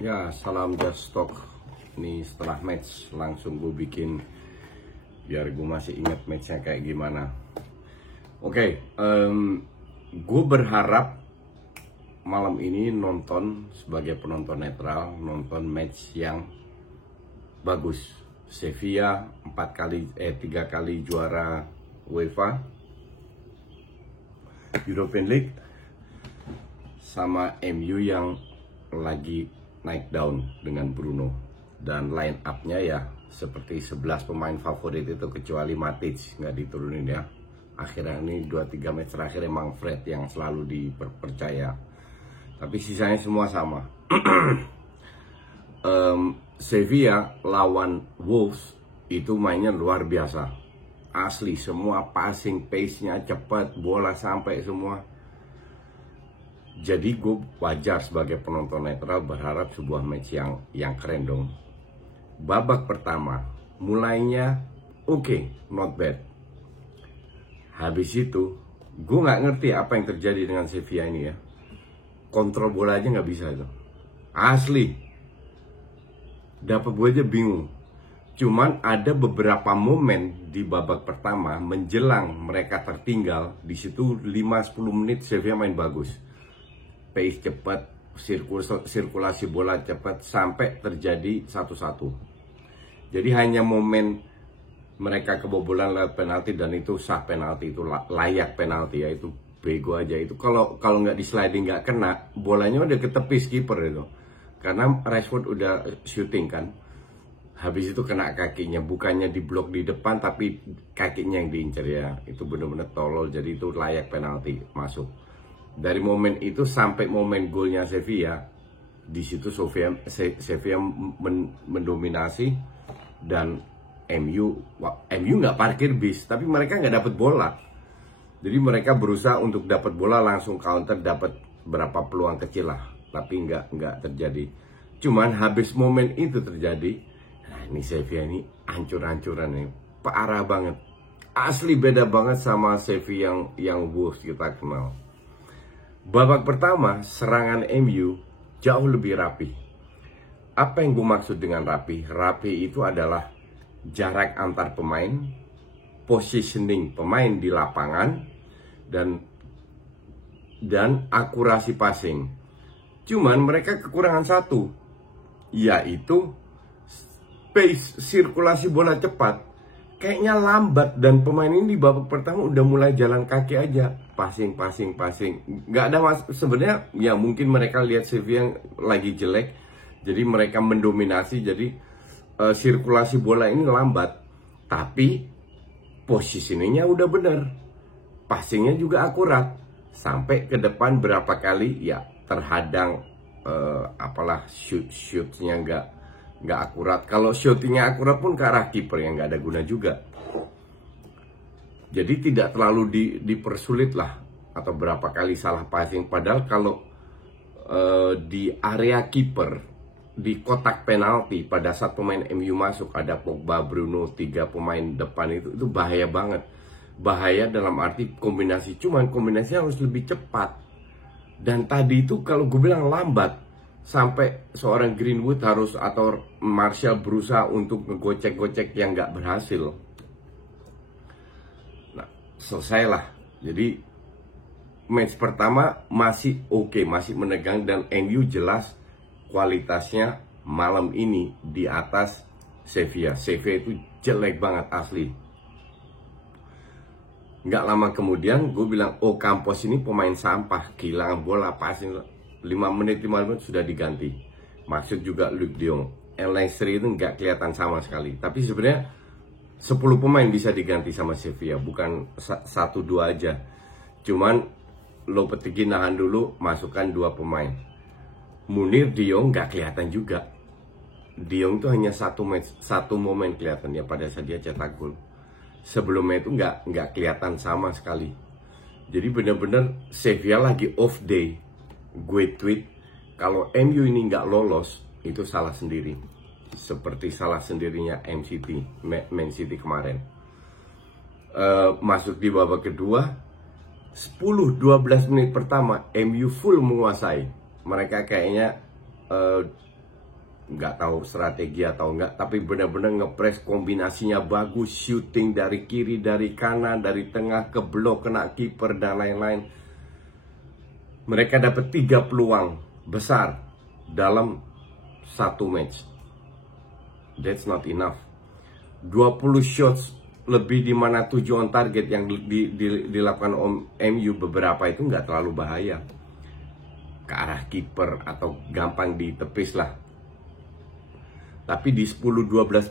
Ya, salam just talk. Ini setelah match langsung gue bikin biar gue masih inget matchnya kayak gimana. Oke, gue berharap malam ini nonton sebagai penonton netral, nonton match yang bagus. Sevilla 3 kali juara UEFA European League, sama MU yang lagi naik daun dengan Bruno, dan line up-nya ya seperti 11 pemain favorit itu kecuali Matic nggak diturunin ya. Akhirnya ini 2-3 match terakhir emang Fred yang selalu dipercaya, tapi sisanya semua sama. Sevilla lawan Wolves itu mainnya luar biasa, asli, semua passing, pace-nya cepat, bola sampai semua. Jadi gue wajar sebagai penonton netral berharap sebuah match yang keren dong. Babak pertama mulainya oke, not bad. Habis itu gue nggak ngerti apa yang terjadi dengan Sevilla ini ya. Kontrol bola aja nggak bisa itu, asli. Dapat gue aja bingung. Cuman ada beberapa momen di babak pertama menjelang mereka tertinggal, di situ 5-10 menit Sevilla main bagus. Pace cepat, sirkulasi bola cepat sampai terjadi 1-1. Jadi hanya momen mereka kebobolan lewat penalti, dan itu sah penalti, itu layak penalti ya, itu bego aja itu. Kalau nggak di sliding nggak kena, bolanya udah ke tepi skipper itu. Karena Rashford udah shooting kan. Habis itu kena kakinya, bukannya diblok di depan tapi kakinya yang diincer ya. Itu bener-bener tolol, jadi itu layak penalti, masuk. Dari momen itu sampai momen golnya Sevilla, di situ Sevilla mendominasi, dan MU nggak parkir bis, tapi mereka nggak dapat bola. Jadi mereka berusaha untuk dapat bola langsung counter, dapat berapa peluang kecil lah, tapi nggak terjadi. Cuman habis momen itu terjadi, nah ini Sevilla ini hancur-hancuran nih, parah banget, asli beda banget sama Sevilla yang Wolves kita kenal. Babak pertama, serangan MU jauh lebih rapi. Apa yang gue maksud dengan rapi? Rapi itu adalah jarak antar pemain, positioning pemain di lapangan, dan akurasi passing. Cuman mereka kekurangan satu, yaitu pace, sirkulasi bola cepat. Kayaknya lambat, dan pemain ini di babak pertama udah mulai jalan kaki aja, passing. Nggak ada sebenarnya ya, mungkin mereka lihat Sevilla yang lagi jelek, jadi mereka mendominasi, jadi sirkulasi bola ini lambat. Tapi positioningnya udah bener, passingnya juga akurat, sampai ke depan berapa kali ya terhadang shootnya nggak akurat. Kalau shootingnya akurat pun ke arah kiper yang nggak ada guna juga. Jadi tidak terlalu dipersulit lah, atau berapa kali salah passing. Padahal kalau di area kiper, di kotak penalti, pada saat pemain MU masuk, ada Pogba, Bruno, 3 pemain depan itu bahaya banget. Bahaya dalam arti kombinasi, cuman kombinasinya harus lebih cepat. Dan tadi itu kalau gue bilang lambat, sampai seorang Greenwood harus atau Martial berusaha untuk ngegocek-gocek yang nggak berhasil. Nah, selesailah. Jadi match pertama masih oke, masih menegang, dan MU jelas kualitasnya malam ini di atas Sevilla. Sevilla itu jelek banget asli. Nggak lama kemudian gue bilang, oh Campos ini pemain sampah, kehilangan bola, passing 5 menit sudah diganti. Maksud juga Luke de Jong. El-Nesyri itu nggak kelihatan sama sekali. Tapi sebenarnya 10 pemain bisa diganti sama Sevilla, bukan 1-2 aja. Cuman Lopetegui nahan dulu, masukkan 2 pemain. Munir, de Jong nggak kelihatan juga. De Jong itu hanya satu momen kelihatannya pada saat dia cetak gol. Sebelumnya itu nggak kelihatan sama sekali. Jadi benar-benar Sevilla lagi off day. Gue tweet, kalau MU ini nggak lolos, itu salah sendiri. Seperti salah sendirinya Man City kemarin. Masuk di babak kedua, 10-12 menit pertama MU full menguasai. Mereka kayaknya nggak tahu strategi atau enggak, tapi benar-benar ngepres, kombinasinya bagus, shooting dari kiri, dari kanan, dari tengah ke blok, kena kiper dan lain-lain. Mereka dapat 3 peluang besar dalam satu match. That's not enough. 20 shots lebih, di mana 7 on target yang dilakukan MU, beberapa itu nggak terlalu bahaya ke arah kiper atau gampang ditepis lah. Tapi di 10-12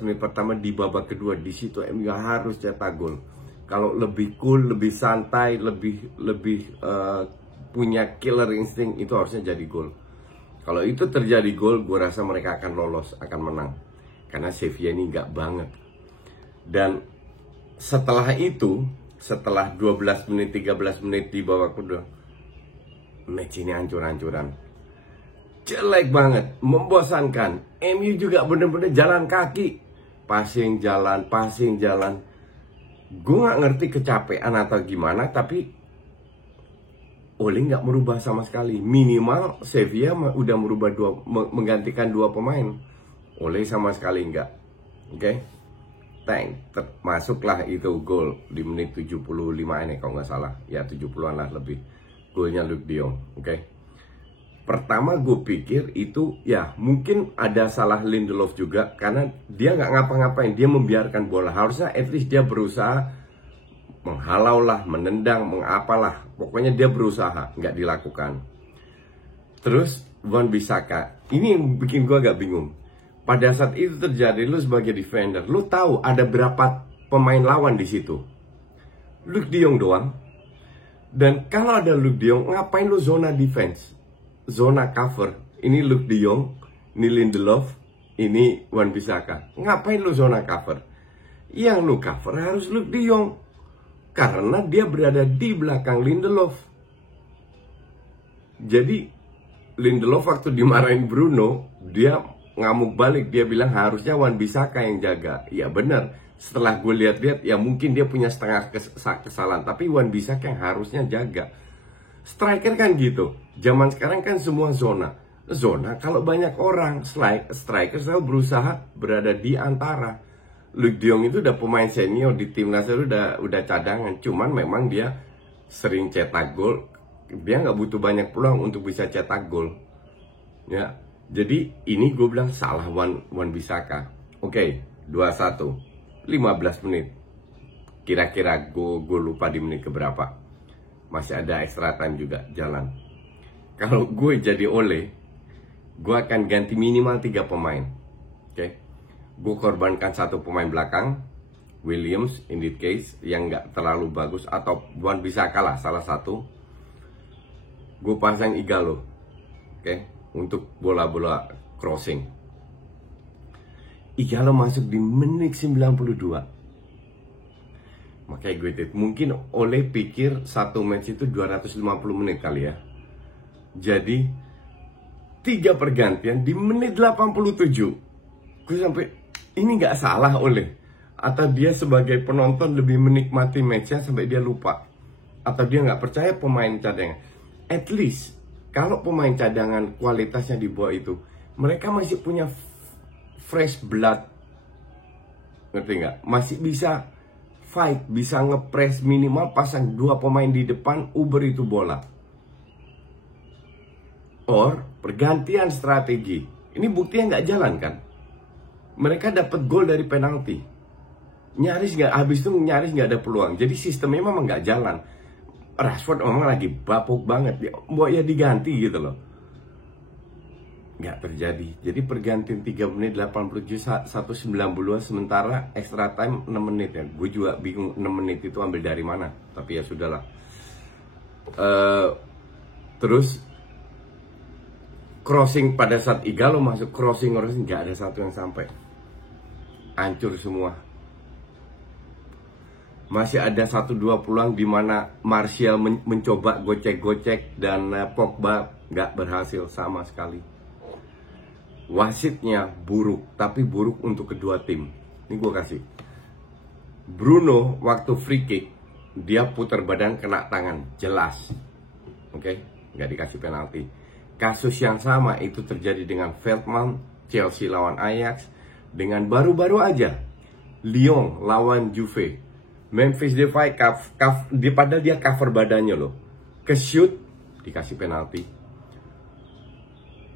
menit pertama di babak kedua, di situ MU harus cetak gol. Kalau lebih cool, lebih santai, lebih punya killer instinct, itu harusnya jadi gol. Kalau itu terjadi gol, gue rasa mereka akan lolos, akan menang. Karena Sevilla ini nggak banget. Dan setelah itu, setelah 12 menit, 13 menit di babak kedua, match ini hancur-hancuran. Jelek banget, membosankan. MU juga bener-bener jalan kaki, passing jalan. Gue nggak ngerti kecapean atau gimana, tapi Ole nggak merubah sama sekali. Minimal Sevilla udah merubah menggantikan 2 pemain. Ole sama sekali nggak. Oke, masuklah itu gol di menit 75 ini kalau nggak salah. Ya 70-an lah lebih. Golnya Luuk de Jong. Oke. Pertama gue pikir itu ya mungkin ada salah Lindelof juga, karena dia nggak ngapa-ngapain, dia membiarkan bola. Harusnya at least dia berusaha menghalau lah, menendang, mengapalah. Pokoknya dia berusaha, nggak dilakukan. Terus Wan-Bissaka, ini yang bikin gue agak bingung. Pada saat itu terjadi, lu sebagai defender, lu tahu ada berapa pemain lawan di situ? Luuk de Jong doang. Dan kalau ada Luuk de Jong, ngapain lu zona defense? Zona cover, ini Luuk de Jong, ini Lindelof, ini Wan-Bissaka. Ngapain lu zona cover? Yang lu cover harus Luuk de Jong, karena dia berada di belakang Lindelof. Jadi Lindelof waktu dimarahin Bruno, dia ngamuk balik, dia bilang harusnya Wan-Bissaka yang jaga. Ya benar, setelah gue lihat-lihat ya mungkin dia punya setengah kesalahan, tapi Wan-Bissaka yang harusnya jaga. Striker kan gitu. Zaman sekarang kan semua zona. Kalau banyak orang, striker selalu berusaha berada di antara. Luuk de Jong itu udah pemain senior di timnas, udah cadangan. Cuman memang dia sering cetak gol. Dia nggak butuh banyak peluang untuk bisa cetak gol. Ya, jadi ini gue bilang salah Wan-Bissaka. Oke, 2-1, 15 menit. Kira-kira gue lupa di menit keberapa. Masih ada extra time juga jalan. Kalau gue jadi Ole, gue akan ganti minimal 3 pemain. Oke, gue korbankan 1 pemain belakang, Williams in this case, yang nggak terlalu bagus, atau Wan-Bissaka lah salah satu. Gue pasang Ighalo, oke, untuk bola-bola crossing. Ighalo masuk di menit 92. Makanya gue mungkin Ole pikir satu match itu 250 menit kali ya. Jadi 3 pergantian di menit 87. Gue sampai, ini nggak salah Ole, atau dia sebagai penonton lebih menikmati matchnya sampai dia lupa, atau dia nggak percaya pemain cadangan. At least kalau pemain cadangan kualitasnya di bawah itu, mereka masih punya fresh blood, ngerti nggak? Masih bisa fight, bisa ngepres, minimal pasang 2 pemain di depan, uber itu bola. Or pergantian strategi. Ini buktinya nggak jalan kan? Mereka dapat gol dari penalti. Nyaris nggak, habis itu nyaris nggak ada peluang. Jadi sistemnya memang nggak jalan. Rashford memang lagi bapuk banget. Ya diganti gitu loh. Nggak terjadi. Jadi pergantian 3 menit 87, 190, sementara extra time 6 menit ya. Gue juga bingung 6 menit itu ambil dari mana. Tapi ya sudahlah. Terus crossing pada saat Ighalo masuk, crossing nggak ada satu yang sampai. Hancur semua. Masih ada 1-2 peluang di mana Martial mencoba gocek-gocek dan Pogba nggak berhasil sama sekali. Wasitnya buruk, tapi buruk untuk kedua tim. Ini gue kasih. Bruno waktu free kick, dia putar badan kena tangan, jelas. Oke, nggak dikasih penalti. Kasus yang sama itu terjadi dengan Veltman, Chelsea lawan Ajax, dengan baru-baru aja Lyon lawan Juve. Memphis Depay padahal dia cover badannya loh, ke shoot dikasih penalti.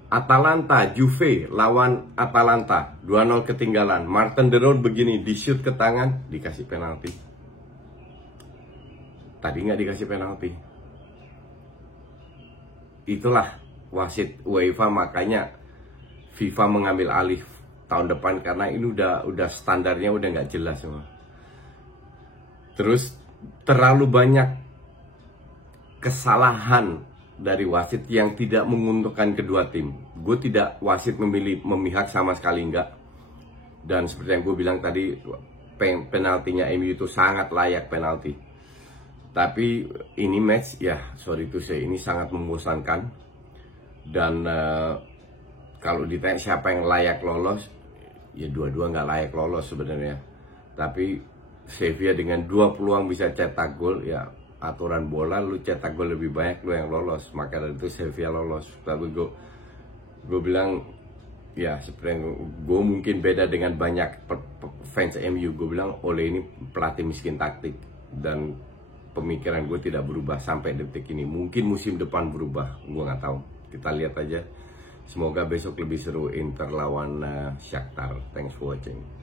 Atalanta, Juve lawan Atalanta 2-0 ketinggalan, Martin de Roon begini di shoot ke tangan dikasih penalti. Tadi nggak dikasih penalti. Itulah wasit UEFA, makanya FIFA mengambil alih tahun depan karena ini udah standarnya udah nggak jelas semua. Terus terlalu banyak kesalahan dari wasit yang tidak menguntungkan kedua tim. Gue tidak wasit memihak sama sekali, enggak. Dan seperti yang gue bilang tadi, penaltinya MU itu sangat layak penalti. Tapi ini match ya, sorry to say, ini sangat membosankan. Dan kalau ditanya siapa yang layak lolos, ya dua-dua nggak layak lolos sebenarnya. Tapi Sevilla dengan 2 peluang bisa cetak gol, ya aturan bola lu cetak gol lebih banyak lu yang lolos, maka dari itu Sevilla lolos. Tapi gue bilang ya sebenarnya gue mungkin beda dengan banyak fans MU. Gue bilang Ole ini pelatih miskin taktik dan pemikiran gue tidak berubah sampai detik ini. Mungkin musim depan berubah, gue nggak tahu. Kita lihat aja. Semoga besok lebih seru Inter lawan Shakhtar. Thanks for watching.